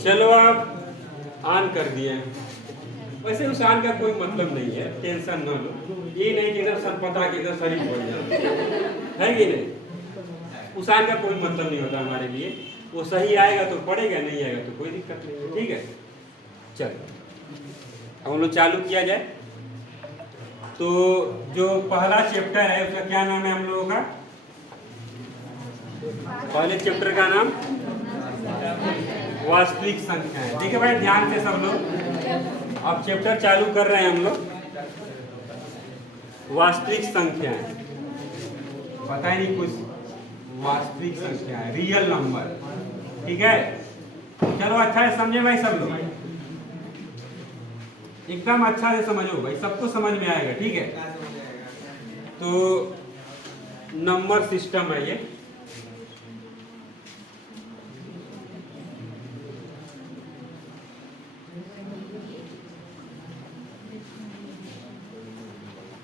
चलो आप ऑन कर दिए। वैसे उस ऑन का कोई मतलब नहीं है, टेंशन ना लो। ये नहीं कि एकदम सर पता कि एकदम शरीर बढ़ जाए, है कि नहीं। उस ऑन का कोई मतलब नहीं होता हमारे लिए। वो सही आएगा तो पढ़ेगा, नहीं आएगा तो कोई दिक्कत नहीं है। ठीक है, चलो अब हम लोग चालू किया जाए। तो जो पहला चैप्टर है उसका क्या नाम है हम लोगों का? पहले चैप्टर का नाम वास्तविक संख्याएं। देखिए भाई ध्यान से सब लोग, अब चैप्टर चालू कर रहे हैं हम लोग वास्तविक संख्याएं। पता ही नहीं कुछ, वास्तविक संख्याएं, रियल नंबर। ठीक है, चलो अच्छा है, समझे भाई सब लोग? एकदम अच्छा से समझो भाई, सबको समझ में आएगा। ठीक है, तो नंबर सिस्टम है ये।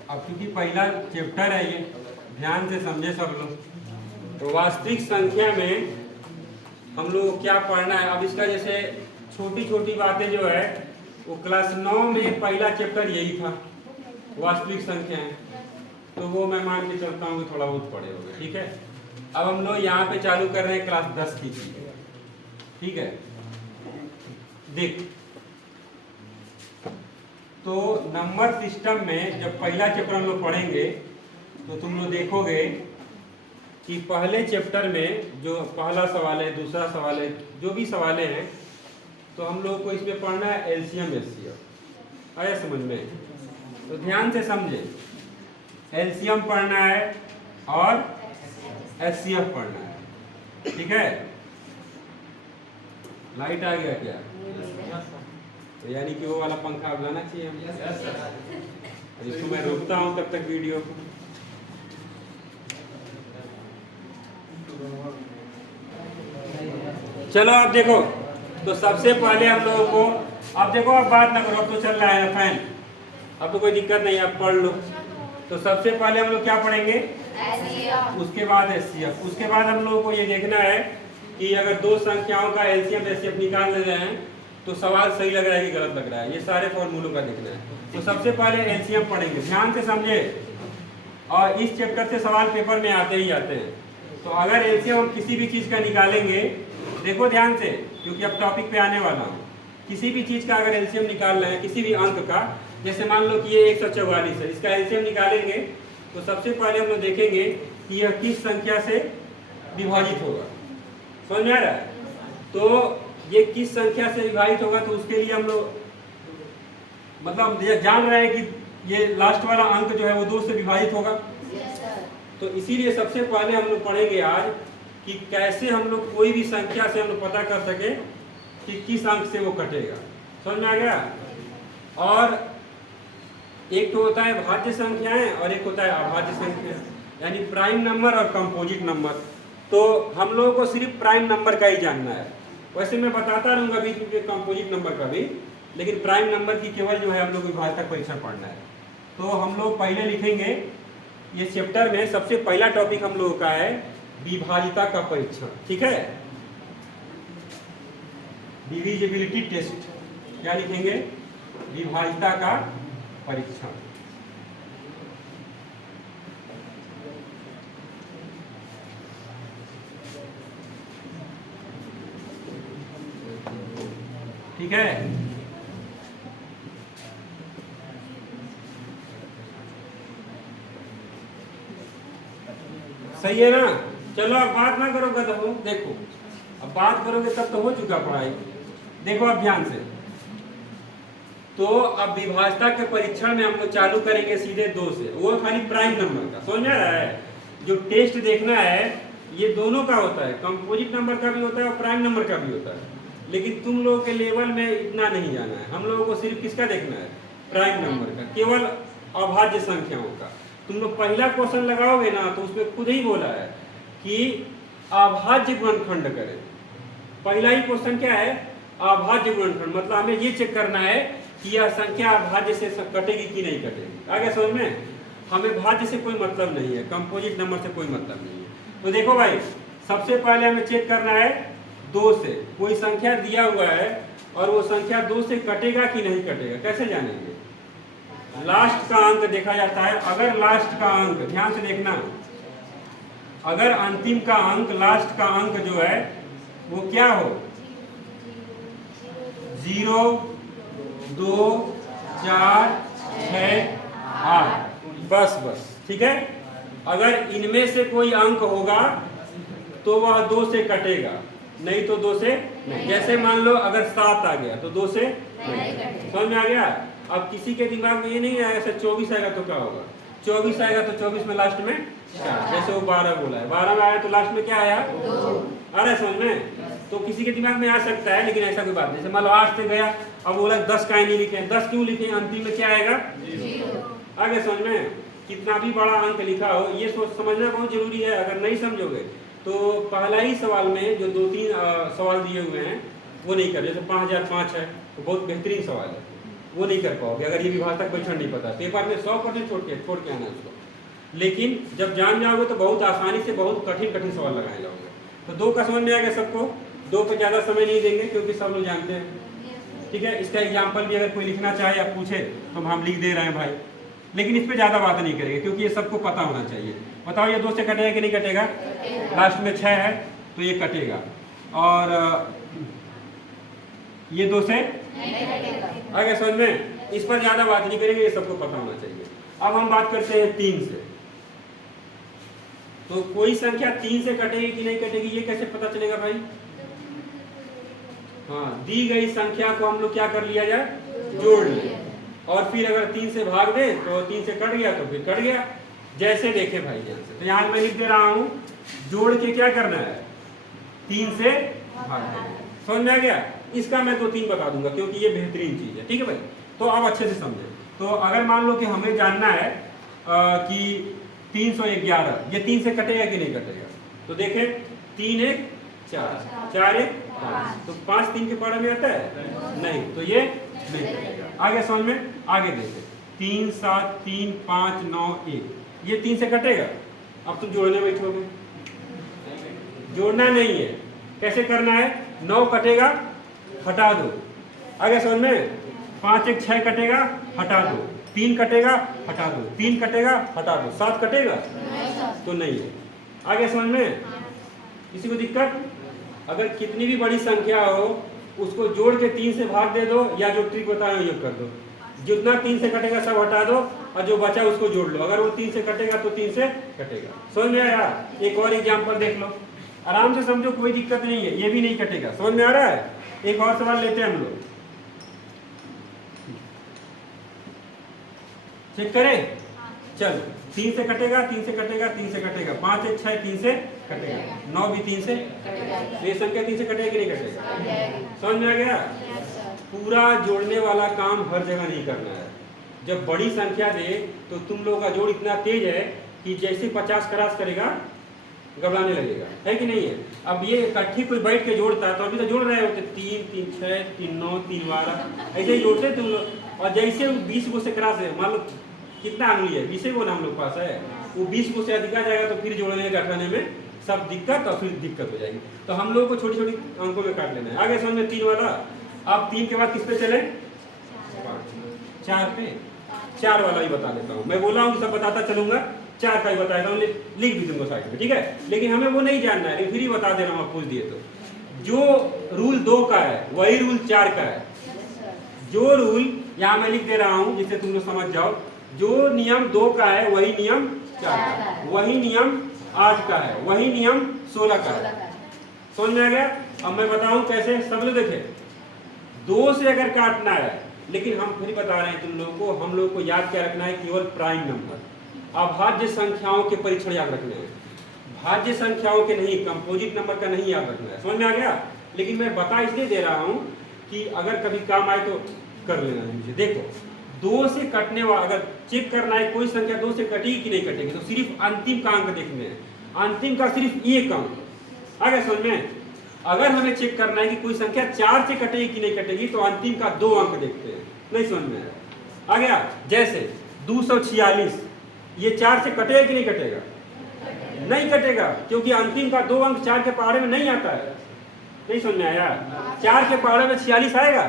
अब क्योंकि पहला चैप्टर है ये, ध्यान से समझे सब लोग। तो वास्तविक संख्या में हम लोग क्या पढ़ना है? अब इसका जैसे छोटी छोटी बातें जो है वो क्लास 9 में पहला चैप्टर यही था, वास्तविक संख्याएं। तो वो मैं मान के चलता हूँ कि थोड़ा बहुत पढ़े होंगे। ठीक है, अब हम लोग यहाँ पे चालू कर रहे हैं क्लास 10 की चीजें। ठीक है, देख, तो नंबर सिस्टम में जब पहला चैप्टर हम लोग पढ़ेंगे तो तुम लोग देखोगे कि पहले चैप्टर में जो पहला सवाल है, दूसरा सवाल है, जो भी सवाल हैं, तो हम लोग को इसमें पढ़ना है एलसीएम एचसीएफ। आया समझ में? तो ध्यान से समझे, एलसीएम पढ़ना है और एचसीएफ पढ़ना है। ठीक है, लाइट आ गया क्या? तो यानी कि वो वाला पंखा अब लाना चाहिए हम। इसको मैं रोकता हूँ तब तक वीडियो को। चलो अब देखो, तो सबसे पहले हम लोगों को, अब देखो अब बात ना करो, अब तो चल रहा है फैन, अब तो कोई दिक्कत नहीं, अब पढ़ लो। तो सबसे पहले हम लोग क्या पढ़ेंगे? उसके बाद एचसीएफ। उसके बाद हम लोगों को ये देखना है कि अगर दो संख्याओं का एलसीएम एचसीएफ निकाल ले रहे हैं तो सवाल सही लग रहा है कि गलत लग रहा है, ये सारे फॉर्मूलों का देखना है। तो सबसे पहले एलसीएम पढ़ेंगे, ध्यान से समझे। और इस चैप्टर से सवाल पेपर में आते ही आते हैं। तो अगर एलसीएम हम किसी भी चीज़ का निकालेंगे, देखो ध्यान से, क्योंकि अब टॉपिक पे आने वाला हूँ। किसी भी चीज़ का अगर एलसीएम निकाल रहे हैं, किसी भी अंक का, जैसे मान लो कि ये 144 है, इसका एलसीएम निकालेंगे तो सबसे पहले हम लोग देखेंगे कि यह किस संख्या से विभाजित होगा। समझ में आ रहा है? तो ये किस संख्या से विभाजित होगा, तो उसके लिए हम लोग मतलब जान रहे हैं कि ये लास्ट वाला अंक जो है वो 2 से विभाजित होगा। तो इसीलिए सबसे पहले हम लोग पढ़ेंगे आज कि कैसे हम लोग कोई भी संख्या से हम लोग पता कर सके कि किस अंक से वो कटेगा। समझ में आ गया? और एक तो होता है भाज्य संख्याएं और एक होता है अभाज्य संख्या, यानी प्राइम नंबर और कंपोजिट नंबर। तो हम लोगों को सिर्फ प्राइम नंबर का ही जानना है। वैसे मैं बताता रहूँगा बीच में कंपोजिट नंबर का भी, लेकिन प्राइम नंबर की केवल जो है हम लोग को विभाजक परीक्षण पढ़ना है। तो हम लोग पहले लिखेंगे, ये चैप्टर में सबसे पहला टॉपिक हम लोगों का है विभाजिता का परीक्षण। ठीक है, डिविजिबिलिटी टेस्ट। क्या लिखेंगे? विभाजिता का परीक्षण। ठीक है, सही है ना? चलो अब बात ना करोगे तो देखो, अब बात करोगे तब तो हो चुका पढ़ाई। देखो अब ध्यान से, तो अब विभाजता के परीक्षण में हम लोग चालू करेंगे सीधे 2 से, वो खाली प्राइम नंबर का। समझ आ रहा है? जो टेस्ट देखना है ये दोनों का होता है, कंपोजिट नंबर का भी होता है और प्राइम नंबर का भी होता है। लेकिन तुम लोगों के लेवल में इतना नहीं जाना है, हम लोगों को सिर्फ किसका देखना है? प्राइम नंबर का, केवल अभाज्य संख्याओं का। तुम लोग पहला क्वेश्चन लगाओगे ना तो उसमें खुद ही बोला है कि अभाज्य गुणनखंड करें। पहला ही क्वेश्चन क्या है? अभाज्य गुणनखंड। मतलब हमें ये चेक करना है कि यह संख्या अभाज्य से कटेगी कि नहीं कटेगी। आगे समझ में? हमें भाज्य से कोई मतलब नहीं है, कंपोजिट नंबर से कोई मतलब नहीं है। तो देखो भाई, सबसे पहले हमें चेक करना है 2 से कोई संख्या दिया हुआ है और वो संख्या 2 से कटेगा कि नहीं कटेगा, कैसे जानेंगे? लास्ट का अंक देखा जाता है। अगर लास्ट का अंक, ध्यान से देखना, अगर अंतिम का अंक, लास्ट का अंक जो है वो क्या हो, 0, 2, 4, 6, 8, बस बस, ठीक है। अगर इनमें से कोई अंक होगा तो वह 2 से कटेगा, नहीं तो 2 से नहीं। जैसे मान लो अगर 7 आ गया तो 2 से नहीं। समझ में आ गया? अब किसी के दिमाग में ये नहीं आया ऐसा 24 आएगा तो क्या होगा, 24 आएगा तो 24 में लास्ट में 4, जैसे वो 12 बोला है, 12 में आया तो लास्ट में क्या आया, 2। आ रहा है समझ में? तो किसी के दिमाग में आ सकता है, लेकिन ऐसा कोई बात नहीं। जैसे मान लो 8 से गया, अब बोला 10 का ही नहीं लिखे, 10 क्यों लिखे, अंतिम में क्या आएगा, 0। आगे समझ में? कितना भी बड़ा अंक लिखा हो ये सोच समझना बहुत जरूरी है। अगर नहीं समझोगे तो पहला ही सवाल में जो 2-3 सवाल दिए हुए हैं वो नहीं कर, जैसे 5005 है तो बहुत बेहतरीन सवाल है, वो नहीं कर पाओगे अगर ये विभाजक परीक्षण नहीं पता। पेपर में 100% छोड़ के आना उसको, लेकिन जब जान जाओगे तो बहुत आसानी से बहुत कठिन सवाल लगाए जाओगे। तो 2 का समझ में आ गया सबको? 2 पे ज़्यादा समय नहीं देंगे क्योंकि सब लोग जानते हैं, ठीक है। इसका एग्जाम्पल भी अगर कोई लिखना चाहे या पूछे तो हम लिख दे रहे हैं भाई, लेकिन इस पे ज़्यादा बात नहीं करेंगे क्योंकि ये सबको पता होना चाहिए। बताओ ये 2 से कटेगा कि नहीं कटेगा? लास्ट में 6 है तो ये कटेगा, और ये 2 से आगे समझ में? इस पर ज़्यादा बात नहीं करेंगे, ये सबको पता होना चाहिए। अब हम बात करते हैं 3 से। तो कोई संख्या 3 से कटेगी कि नहीं कटेगी ये कैसे पता चलेगा भाई? हाँ, दी गई संख्या को हम लोग क्या कर लिया जाए, जोड़ लिया, और फिर अगर 3 से भाग दे तो 3 से कट गया तो फिर कट गया। जैसे देखे भाई ध्यान से, तो यहाँ मैं लिख दे रहा हूँ, जोड़ के क्या करना है, 3 से भाग देना। समझ में आ गया? इसका मैं 2-3 बता दूंगा क्योंकि ये बेहतरीन चीज है, ठीक है भाई। तो अब अच्छे से समझे। तो अगर मान लो कि हमें जानना है कि 311, ये 3 से कटेगा कि नहीं कटेगा, तो देखें 3 1 4, 4 1 5, तो 5 3 के पारे में आता है नहीं, तो ये नहीं कटेगा। आगे समझ में? आगे देखें 3 7 3 5 9 1, ये 3 से कटेगा। अब तुम जोड़ने बैठोगे, जोड़ना नहीं है, कैसे करना है, 9 कटेगा हटा दो। आगे समझ में? 5 1 6 कटेगा हटा दो, 3 कटेगा हटा दो, 3 कटेगा हटा दो, 7 कटेगा तो नहीं है। आगे समझ में? किसी को दिक्कत? अगर कितनी भी बड़ी संख्या हो उसको जोड़ के 3 से भाग दे दो, या जो ट्रिक बताया ये कर दो, जितना 3 से कटेगा सब हटा दो और जो बचा उसको जोड़ लो। अगर वो 3 से कटेगा तो 3 से कटेगा। समझ में आया? एक और एग्जांपल देख लो, आराम से समझो, कोई दिक्कत नहीं है, ये भी नहीं कटेगा। समझ में आ रहा है? एक और सवाल लेते हैं हम लोग, चेक करें। चल 3 से कटेगा, 3 से कटेगा, 3 से कटेगा, 5 1 6 3 से कटेगा, 9 भी 3 से, तो ये संख्या 3 से कटेगा कि नहीं कटेगा? समझ में आ गया? पूरा जोड़ने वाला काम हर जगह नहीं करना है। जब बड़ी संख्या दे तो तुम लोगों का जोड़ इतना तेज है कि जैसे 50 क्रॉस करेगा घबराने लगेगा, है कि नहीं है? अब ये इकट्ठी कोई बैठ के जोड़ता है तो अभी तो जोड़ रहे होते 3 3 6 3 9 3 12, ऐसे ही जोड़ते तुम लोग। और जैसे 20 को से क्रॉस है, मान लो कितना अंगुली है, 20 को ना हम लोग पास है, वो 20 को से अधिक आ जाएगा तो फिर जोड़ने घटाने में सब दिक्कत और फिर दिक्कत हो जाएगी। तो हम लोगों को छोटी छोटी अंकों में काट लेना है। आगे समझ में 3 वाला। अब 3 के बाद किस पे चले, 4 पे। 4 वाला ही बता देता हूँ, मैं बोला हूँ सब बताता चलूंगा, 4 का ही बताता हूँ, लिख भी दूंगा साइड में, ठीक है। लेकिन हमें वो नहीं जानना है, फिर ही बता दे रहा हूँ, आप पूछ दिए तो। जो रूल 2 का है वही रूल 4 का है। जो रूल यहाँ मैं लिख दे रहा हूँ जिससे तुम लोग समझ जाओ, जो नियम 2 का है वही नियम 4 का है, वही नियम 8 का है, वही नियम 16 का है। समझ में आ गया? अब मैं बताऊं कैसे, सब लोग देखे। 2 से अगर काटना है, लेकिन हम फिर बता रहे हैं तुम लोगों को, हम लोग को याद क्या रखना है, केवल प्राइम नंबर, अभाज्य संख्याओं के परीक्षण याद रखने हैं, भाज्य संख्याओं के नहीं, कंपोजिट नंबर का नहीं याद रखना है। समझ में आ गया? लेकिन मैं बता इसलिए दे रहा हूँ कि अगर कभी काम आए तो कर लेना मुझे। देखो 2 से कटने वाला, अगर चेक करना है कोई संख्या 2 से कटेगी कि नहीं कटेगी, तो सिर्फ अंतिम का अंक देखने हैं, अंतिम का सिर्फ एक अंक। आगे समझ में? अगर हमें चेक करना है कि कोई संख्या 4 से कटेगी कि नहीं कटेगी, तो अंतिम का 2 अंक देखते हैं। नहीं समझ में आ गया? जैसे 246, ये 4 से कटेगा कि नहीं कटेगा? नहीं कटेगा, क्योंकि अंतिम का 2 अंक 4 के पहाड़े में नहीं आता है। नहीं समझ में आया? 4 के पहाड़ों में 46 आएगा,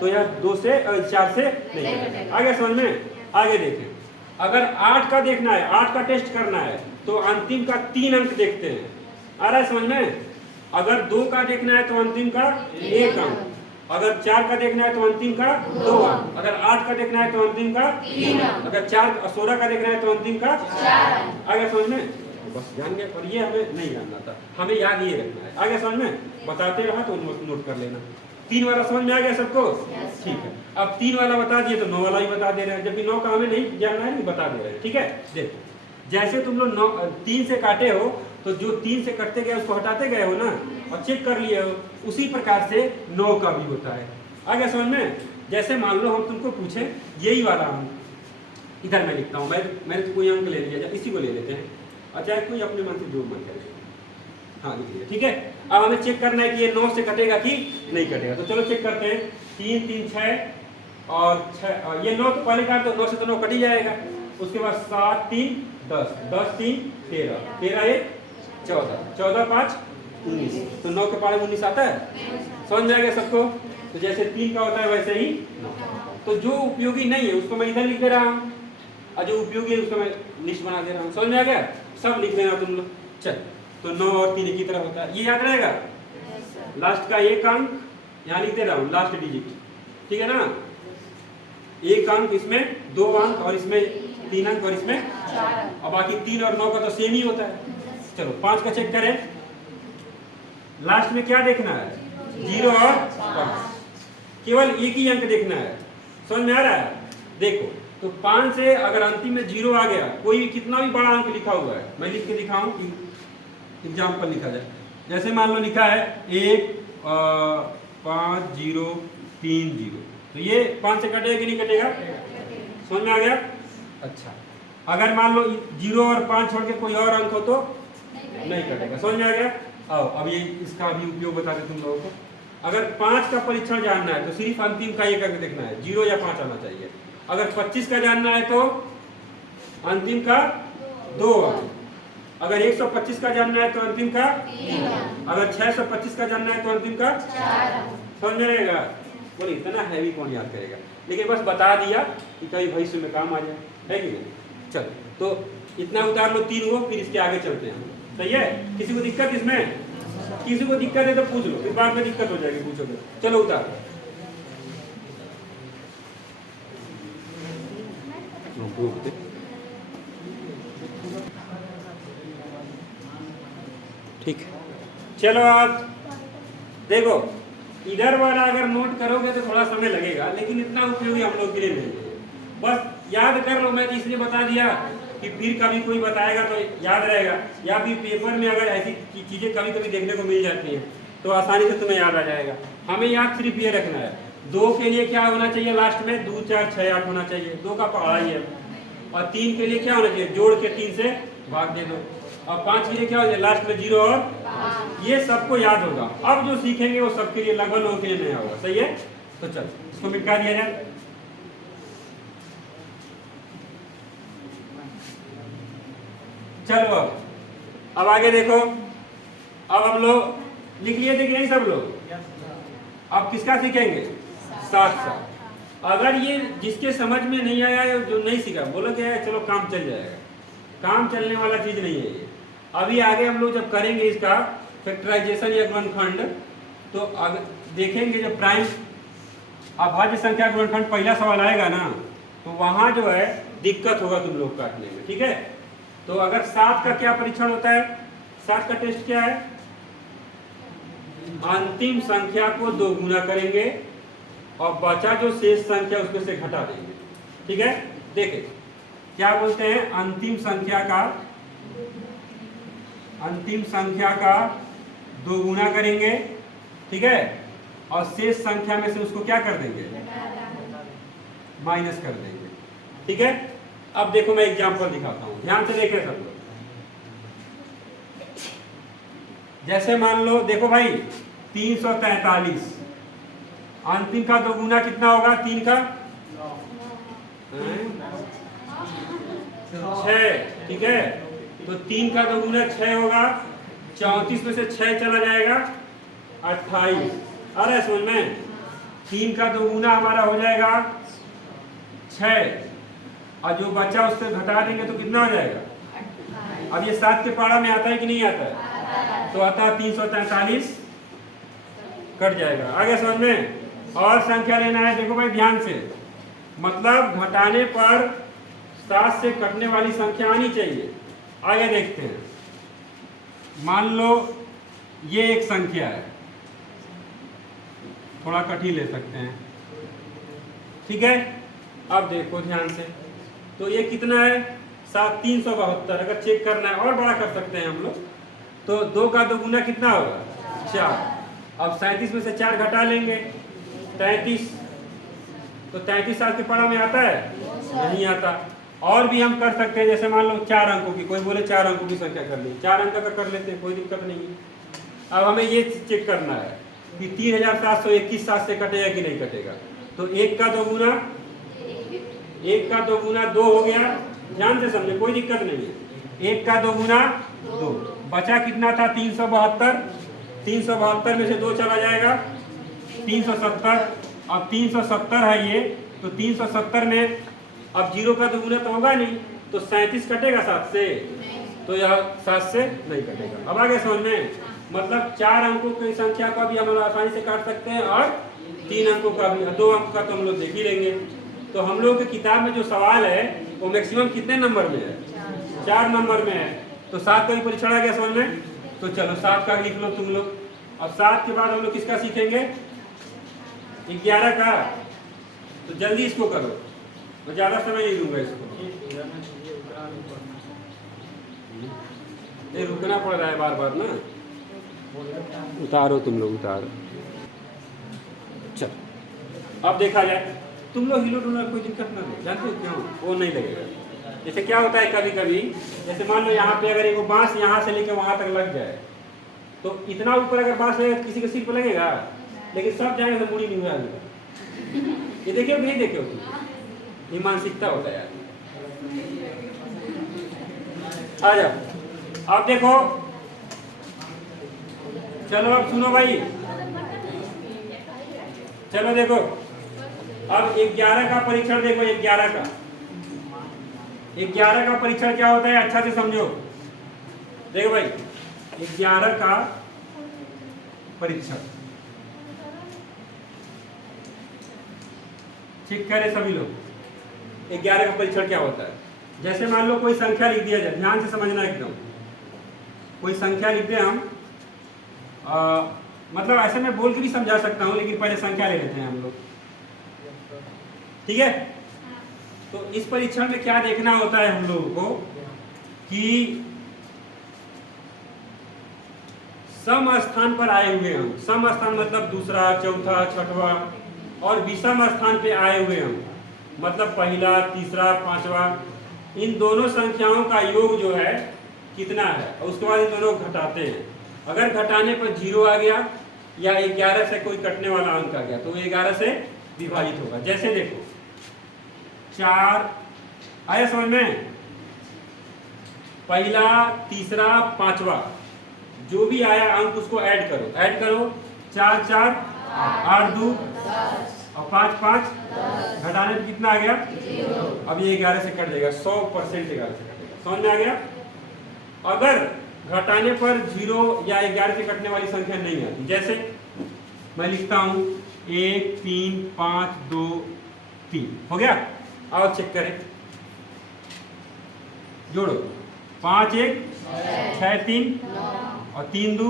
तो यार 2 से 4 से नहीं आ गया समझ में? आगे देखें, अगर 8 का देखना है, 8 का टेस्ट करना है तो अंतिम का 3 अंक देखते हैं। आ रहा है समझ में? अगर 2 का देखना है तो अंतिम का 1 अंक, अगर 4 का देखना है तो अंतिम का 2 अंक, अगर 8 का देखना है तो अंतिम का 3 अंक, अगर 16 का देखना है तो अंतिम का 4 अंक। आ गया समझ में? बस जान गए, पर ये हमें नहीं जानना था, हमें याद ये रखना है। आ गया समझ में? बताते रहा तो नोट कर लेना। 3 वाला समझ में आ गया सबको? ठीक है, अब 3 वाला बता दिए तो 9 वाला ही बता दे रहे हैं, जबकि 9 का हमें नहीं जानना है, नहीं बता दे रहे हैं। ठीक है, देखो जैसे तुम लोग 3 से काटे हो तो जो 3 से कटते गए उसको हटाते गए हो ना, और चेक कर लिए हो, उसी प्रकार से 9 का भी होता है। आ गया समझ में? जैसे मान लो हम तुमको पूछे यही वाला अंक, इधर मैं लिखता हूँ, मैंने तो कोई अंक ले लिया, इसी को ले लेते हैं, अच्छा कोई अपने मन से जो मन करे, हाँ लिख लिया। ठीक है, अब हमें चेक करना है कि ये 9 से कटेगा कि नहीं कटेगा, तो चलो चेक करते हैं। 3 3 6 और 6, ये 9 तो पहले काट दो, 9 से तो 9 कट ही जाएगा। उसके बाद 7 3 10, 10 3 13, 13 1 14, 14 5 19, तो 9 के पहाड़े 19 आता है। समझ में आ गया सबको? तो जैसे 3 का होता है वैसे ही 9। तो जो उपयोगी नहीं है उसको मैं इधर लिख दे रहा हूँ, और जो उपयोगी है उसको मैं लिस्ट बना दे रहा हूँ। समझ में आ गया? सब लिख देना तुम लोग। चल, तो 9 और 3 की तरह होता है, ये याद रहेगा। लास्ट का 1 अंक यहाँ लिख दे रहा हूँ, लास्ट डिजिट, ठीक है ना? 1 अंक, इसमें 2 अंक, और इसमें 3 अंक, और इसमें 4 अंक, और बाकी 3 और 9 का तो सेम ही होता है। चलो 5 का चेक करें, लास्ट में क्या देखना है? 0 और 5, केवल एक ही अंक देखना है। समझ में आ रहा है? देखो, तो 5 से अगर अंतिम में 0 आ गया, कोई कितना भी बड़ा अंक लिखा हुआ है, मैं लिख के दिखाऊं कि एग्जाम्पल लिखा जाए। जैसे मान लो लिखा है 1 5 0 3 0, तो ये 5 से कटेगा कि नहीं कटेगा? समझ में आ गया? अच्छा, अगर मान लो 0 और 5 छोड़ के कोई और अंक हो तो नहीं कटेगा। समझ में आ गया? आओ अब ये इसका भी उपयोग बता दें तुम लोगों को। अगर 5 का परीक्षण जानना है तो सिर्फ अंतिम का 1 अंक देखना है, 0 या 5 आना चाहिए। अगर 25 का जानना है तो अंतिम का 2 अंक, अगर 125 का जानना है तो अंतिम का 3 अंक, अगर 625 का जानना है तो अंतिम का 4 अंक। समझ में रहेगा? बोले इतना हैवी कौन याद करेगा, लेकिन बस बता दिया कि कभी भविष्य में काम आ जाए, है कि नहीं? चल, तो इतना उतार लो 3 को, फिर इसके आगे चलते हैं। सही है? किसी को दिक्कत इसमें? किसी को दिक्कत है तो पूछ लो, फिर बाद में दिक्कत हो जाएगी पूछोगे। चलो उतार, ठीक। चलो आप देखो, इधर वाला अगर नोट करोगे तो थोड़ा समय लगेगा, लेकिन इतना उपयोगी हम लोग के लिए नहीं है। बस याद कर लो, मैं इसलिए बता दिया कि फिर कभी कोई बताएगा तो याद रहेगा, या फिर पेपर में अगर ऐसी चीजें कभी कभी देखने को मिल जाती हैं तो आसानी से तुम्हें याद आ जाएगा। हमें याद सिर्फ ये रखना है, 2 के लिए क्या होना चाहिए लास्ट में? 2 4 6 8 होना चाहिए, 2 का पहाड़ा ही है। और 3 के लिए क्या होना चाहिए? जोड़ के 3 से भाग दे दो। और 5 के लिए क्या हो जाए? लास्ट में 0 और 5। ये सबको याद होगा। अब जो सीखेंगे वो सबके लिए, लगभग लोगों के लिए नया होगा। सही है? तो चल इसको मिटा दिया जाए। चलो अब आगे देखो, अब हम लोग लिख लिए थे कि नहीं सब लोग? अब किसका सीखेंगे? 7 अगर ये जिसके समझ में नहीं आया, जो नहीं सीखा, बोलो क्या चलो काम चल जाएगा, काम चलने वाला चीज नहीं है ये। अभी आगे हम लोग जब करेंगे इसका फैक्टराइजेशन या गुणनखंड, तो देखेंगे जब प्राइम अभाज्य संख्या गुणनखंड पहला सवाल आएगा ना, तो वहां जो है दिक्कत होगा तुम लोग काटने में। ठीक है? तो अगर 7 का क्या परीक्षण होता है? 7 का टेस्ट क्या है? अंतिम संख्या को 2 गुना करेंगे और बचा जो शेष संख्या उसमें से घटा देंगे। ठीक है? देखें क्या बोलते हैं, अंतिम संख्या का 2 गुना करेंगे, ठीक है, और शेष संख्या में से उसको क्या कर देंगे? माइनस कर देंगे। ठीक है? अब देखो मैं एग्जांपल दिखाता हूं, ध्यान से देखें सब लोग। जैसे मान लो, देखो भाई 343, अंतिम का 2 गुना कितना होगा? 3 का 6। ठीक है? तो 3 का 2 गुना 6 होगा, 34 में से 6 चला जाएगा, 28। अरे समझ में, 3 का 2 गुना हमारा हो जाएगा 6, और जो बचा उससे घटा देंगे तो कितना हो जाएगा। अब ये 7 के पारा में आता है कि नहीं आता है, तो आता है 343 कट जाएगा। आगे समझ में, और संख्या लेना है, देखो भाई ध्यान से, मतलब घटाने पर 7 से कटने वाली संख्या आनी चाहिए। आगे देखते हैं, मान लो ये एक संख्या है, थोड़ा कठिन ले सकते हैं, ठीक है। अब देखो ध्यान से, तो ये कितना है 372। अगर चेक करना है और बड़ा कर सकते हैं हम लोग, तो 2 का 2 गुना कितना होगा 4। अब 37 में से 4 घटा लेंगे 33, तो 33 7 के पारा में आता है, नहीं आता। और भी हम कर सकते हैं, जैसे मान लो 4 अंकों की, कोई बोले 4 अंकों की संख्या कर ली, 4 अंक का कर लेते हैं, कोई दिक्कत नहीं है। अब हमें ये चेक करना है कि 3721 7 से कटेगा कि नहीं कटेगा, तो 1 का 2 गुना 2 हो गया। ध्यान से समझे, कोई दिक्कत नहीं है। 1 का 2 गुना 2, बचा कितना था 372, 372 में से 2 चला जाएगा 370। अब 370 है ये, तो 370 में अब 0 का 2 गुना तो होगा नहीं, तो 37 कटेगा 7 से, तो यह 7 से नहीं कटेगा। अब आगे समझ में, मतलब 4 अंकों की संख्या का भी हम लोग आसानी से काट सकते हैं, और 3 अंकों का भी, 2 अंक का तो हम लोग देख ही लेंगे। तो हम लोग की किताब में जो सवाल है वो मैक्सिमम कितने नंबर में है, 4 नंबर में है। तो 7 का भी परीक्षण आ गया समझ में, तो चलो 7 का लिख लो तुम लोग। अब 7 के बाद हम लोग किसका सीखेंगे, 11 का। तो जल्दी इसको करो, मैं ज्यादा समय नहीं दूंगा इसको, ये रुकना पड़ रहा है बार बार ना। उतारो तुम लोग, उतारो। चलो अब देखा जाए, तुम लोग हिलो डुलो, कोई दिक्कत ना हो, जानते हो क्यों, वो नहीं लगेगा। जैसे क्या होता है कभी कभी, जैसे मान लो यहाँ पे अगर एक बांस यहाँ से लेकर वहां तक लग जाए, तो इतना ऊपर अगर बांस लगेगा किसी के सिर पर लगेगा, लेकिन सब जाएंगे तो मुड़ी नहीं हुआ। ये देखियो नहीं देखियो, ये मानसिकता होता है यार। आ जाओ, अब देखो, चलो अब सुनो भाई, चलो देखो, अब 11 का परीक्षण देखो। 11 का परीक्षण क्या होता है, अच्छा से समझो। देखो भाई, 11 का परीक्षण ठीक करे सभी लोग। 11 का परीक्षण क्या होता है, जैसे मान लो कोई संख्या लिख दिया जाए, ध्यान से समझना एकदम। कोई संख्या लिखते हैं हम, मतलब ऐसे मैं बोल के भी समझा सकता हूँ, लेकिन पहले संख्या ले लेते हैं हम लोग, ठीक है। तो इस परीक्षण में क्या देखना होता है हम लोगों को कि सम स्थान पर आए हुए हम, सम स्थान मतलब दूसरा, चौथा, छठवा, और विषम स्थान पे आए हुए हम, मतलब पहला, तीसरा, पांचवा, इन दोनों संख्याओं का योग जो है कितना है, और उसके बाद इन दोनों घटाते हैं। अगर घटाने पर 0 आ गया या 11 से कोई कटने वाला अंक आ गया, तो 11 से विभाजित होगा। जैसे देखो 4 आया समझ में, पहला, तीसरा, पांचवा, जो भी आया अंक उसको ऐड करो, 4 4 8 2 और 5 5, घटाने पे कितना आ गया, अब ये 11 से कट जाएगा, 100% 11 से कटेगा। समझ में आ गया। अगर घटाने पर 0 या 11 से कटने वाली संख्या नहीं आती, जैसे मैं लिखता हूं 1 3 5 2 3, हो गया। आओ चेक करें, जोड़ो, 5 1 6 3 और 3 2,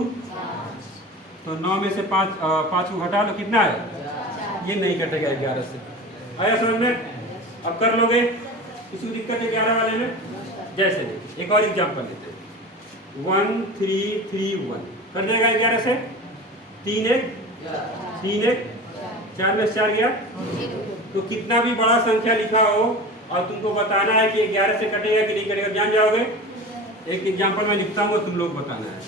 तो 9 में से 5 को घटा लो, कितना है, ये नहीं कटेगा 11 से। आया समझ में। अब कर लोगे, किसी को दिक्कत है 11 वाले में। जैसे एक और एग्जाम्पल लेते हैं, 1 3 3 1 कर देगा 11 से, 3 1 3 1 4 में 4 गया। तो कितना भी बड़ा संख्या लिखा हो और तुमको बताना है कि 11 से कटेगा कि नहीं कटेगा, जान जाओगे। एक एग्जाम्पल मैं लिखता हूँ, तुम लोग बताना है।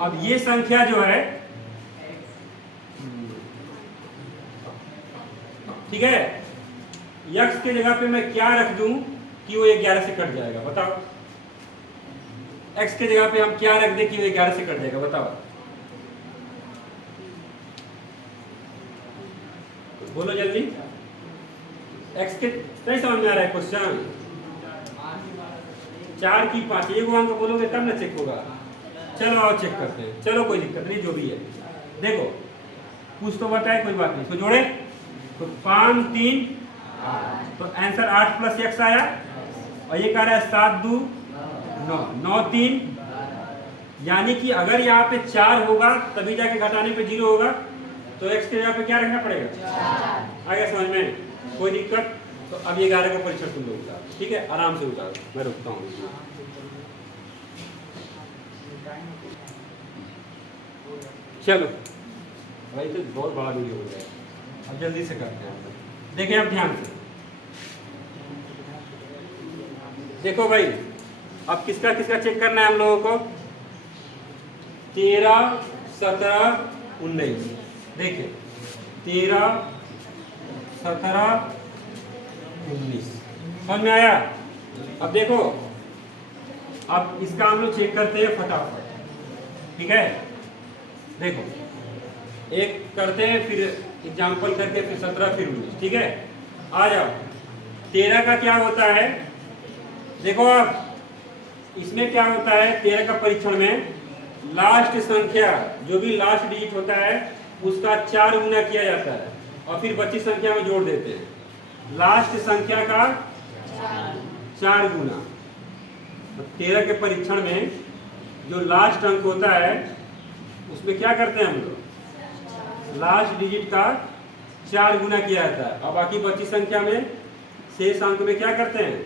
अब ये संख्या जो है, ठीक है, x के जगह पे मैं क्या रख दूं कि वो 11 से कट जाएगा, बताओ। x के जगह पे हम क्या रख दें कि वो 11 से कट जाएगा, बताओ बोलो जल्दी। x के नहीं समझ में आ रहा है क्वेश्चन? 4 की 5 ये अंक बोलोगे तब ना चेक होगा। चलो आओ चेक करते हैं, चलो कोई दिक्कत नहीं, जो भी है देखो कुछ तो बताए, कोई बात नहीं, इसको जोड़े तो 5 3 तो आंसर 8 प्लस x आया, और ये कह रहा है 7 2 9 9 3, यानी कि अगर यहाँ पे 4 होगा तभी जाके घटाने पे 0 होगा, तो x के जगह पे क्या रखना पड़ेगा? आ गया समझ में? कोई दिक्कत? तो अब ये 11 का परीक्षण तुम लोग उतारो, ठीक है, आराम से उतारो, मैं रुकता हूँ। चलो भाई तो बहुत बड़ा वीडियो हो गया, अब जल्दी से करते हैं। देखिए अब ध्यान से देखो भाई, अब किसका किसका चेक करना है हम लोगों को? 13 17 19, देखिए 13 17 19 समझ में आया? अब देखो, अब इसका हम लोग चेक करते हैं फटाफट, ठीक है? देखो एक करते हैं, फिर एग्जाम्पल करके, फिर 17 फिर 19, ठीक है? आ जाओ, 13 का क्या होता है? देखो आप इसमें क्या होता है 13 का परीक्षण में, लास्ट संख्या जो भी लास्ट डिजिट होता है उसका 4 गुना किया जाता है और फिर बची संख्या में जोड़ देते हैं। लास्ट संख्या का 4 गुना। तो 13 के परीक्षण में जो लास्ट अंक होता है उसमें क्या करते हैं हम लोग? लास्ट डिजिट का 4 गुना किया जाता है और बाकी बची संख्या में शेष अंक में क्या करते हैं?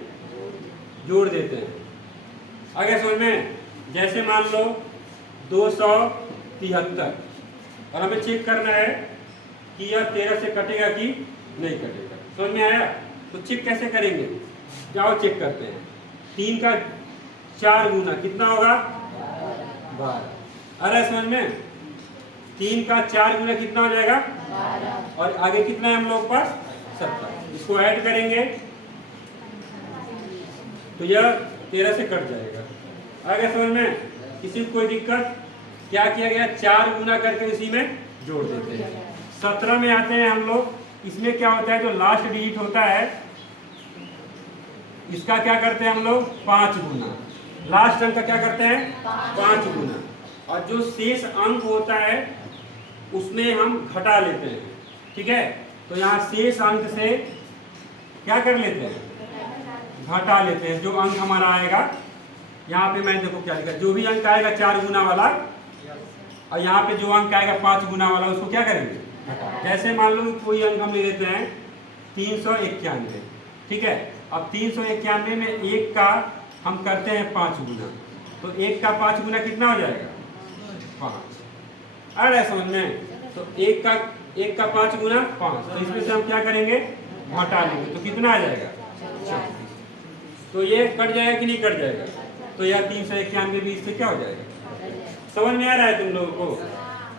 जोड़ देते हैं। आगे समझ में? जैसे मान लो 273 और हमें चेक करना है कि यह 13 से कटेगा कि नहीं कटेगा। समझ में आया? तो चेक कैसे करेंगे? जाओ चेक करते हैं। 3 का 4 गुना कितना होगा? 12। अरे समझ में? 3 का 4 गुना कितना हो जाएगा? 12। और आगे कितना है हम लोग पास? 17। इसको ऐड करेंगे तो यह 13 से कट जाएगा। आगे समझ में? किसी को कोई दिक्कत? क्या किया गया? 4 गुना करके उसी में जोड़ देते हैं। 17 में आते हैं हम लोग। इसमें क्या होता है? जो लास्ट डिजिट होता है इसका क्या करते हैं हम लोग? 5 गुना। लास्ट अंक का क्या करते हैं? 5 गुना। और जो शेष अंक होता है उसमें हम घटा लेते हैं, ठीक है? तो यहाँ शेष अंक से क्या कर लेते हैं? घटा लेते हैं। जो अंक हमारा आएगा, यहाँ पे मैं देखो क्या लिखा, जो भी अंक आएगा 4 गुना वाला और यहाँ पे जो अंक आएगा 5 गुना वाला, उसको क्या करेंगे? जैसे मान लो कोई अंक हम ले लेते हैं 391, ठीक है? अब 391 में 1 का हम करते हैं 5 गुना, तो 1 का 5 गुना कितना हो जाएगा? 5। आ रहा है समझ में? तो 1 का 5 गुना 5, तो इसमें से हम क्या करेंगे? घटा लेंगे, तो कितना आ जाएगा? 36। तो ये कट जाएगा कि नहीं कट जाएगा? तो यह 391 भी इससे क्या हो जाएगा? समझ में आ रहा है तुम लोगों को?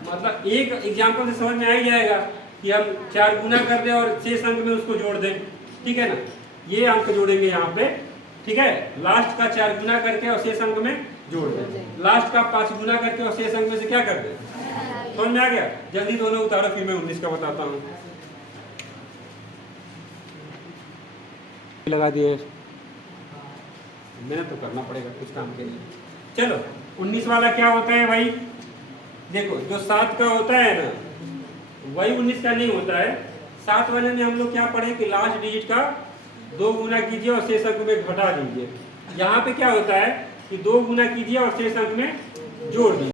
मतलब एक एग्जाम्पल से समझ में आ ही जाएगा कि हम 4 गुना कर दें और शेष अंक में उसको जोड़ दें, ठीक है ना? ये अंक जोड़ेंगे यहाँ पे, ठीक है? लास्ट का 4 गुना करके और शेष अंक में जोड़ दें। लास्ट का 5 गुना करके और शेष अंक में से क्या कर दें? समझ में आ गया? जल्दी दोनों उतारो, फिर मैं 19 का बताता हूँ। लगा दिए, मेहनत तो करना पड़ेगा कुछ काम के लिए। चलो 19 वाला क्या होता है भाई? देखो जो 7 का होता है ना वही 19 का नहीं होता है। 7 वाले में हम लोग क्या पढ़े कि लास्ट डिजिट का 2 गुना कीजिए और शेष अंक में घटा दीजिए। यहाँ पे क्या होता है कि 2 गुना कीजिए और शेष अंक में जोड़ दीजिए।